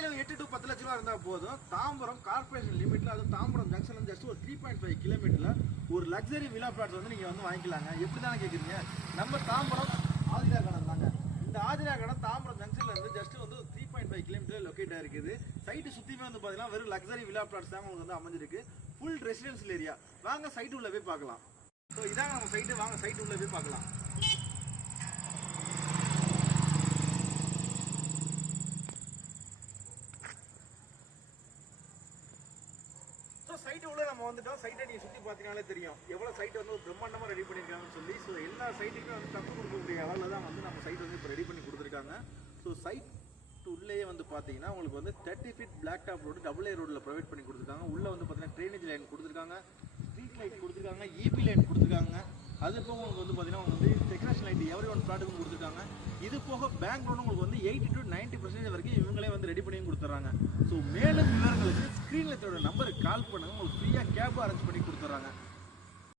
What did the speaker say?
கையில் 8 to 10 லட்ச ரூபா இருந்தால் போதும். தாம்பரம் கார்பரேஷன் லிமிட்டில், அது தாம்பரம் ஜங்ஷன் ஜஸ்ட் ஒரு 3.5 கிலோமீட்டரில் ஒரு லக்ஸரி வில்லா பிளாட்ஸ் வந்து நீங்கள் வந்து வாங்கிக்கலாங்க. எப்படி தானே கேட்குறீங்க? நம்ம தாம்பரம் ஆதிரா கார்டன் தாங்க. இந்த ஆதிரா கார்டன் தாம்பரம் ஜங்ஷன்ல இருந்து ஜஸ்ட் வந்து 3.5 கிலோமீட்டர் லொக்கேட் ஆகிருக்குது. சைட்டு சுற்றியுமே வந்து பார்த்தீங்கன்னா வெறும் லக்ஸரி வில்லா பிளாட்ஸ் தான் உங்களுக்கு வந்து அமைஞ்சிருக்கு. Full residential area. வாங்க சைட்டு உள்ள போய் பார்க்கலாம். ஸோ இதாங்க நம்ம சைட்டு. வாங்க சைட்டு உள்ள போய் பார்க்கலாம். சைட்டு உள்ள நம்ம வந்துட்டோம். சைட்டை நீங்க சுத்தி பாத்தீங்கன்னாலே தெரியும் எவ்வளவு சைட் வந்து ஒரு பிரம்மாண்டமா ரெடி பண்ணிருக்காங்கன்னு சொல்லி. ஸோ எல்லா சைட்டுக்குமே வந்து தப்பு கொடுக்கக்கூடிய அளவில் தான் வந்து நம்ம சைட் வந்து இப்போ ரெடி பண்ணி கொடுத்துருக்காங்க. ஸோ சைட் உள்ளேயே வந்து பார்த்தீங்கன்னா உங்களுக்கு வந்து 30 feet black top road AA ரோடில் ப்ரொவைட் பண்ணி கொடுத்துருக்காங்க. உள்ளே வந்து பார்த்தீங்கன்னா ட்ரைனேஜ் லைன் கொடுத்துருக்காங்க, ஸ்ட்ரீட் லைட் கொடுத்துருக்காங்க, இபி லைன் கொடுத்துருக்காங்க. அது போக உங்களுக்கு வந்து பார்த்தீங்கன்னா வந்து decoration light every one product கொடுத்துருக்காங்க. இது போக பேங்க் லோன் உங்களுக்கு வந்து 80 to 90% வரைக்கும் இவங்களே வந்து ரெடி பண்ணி கொடுத்துட்றாங்க. ஸோ மேலும் விவரங்களுக்கு ஸ்க்ரீனில் இதோட நம்பருக்கு கால் பண்ணுங்க. உங்களுக்கு ஃப்ரீயாக கேப் அரேஞ்ச் பண்ணி கொடுத்துட்றாங்க.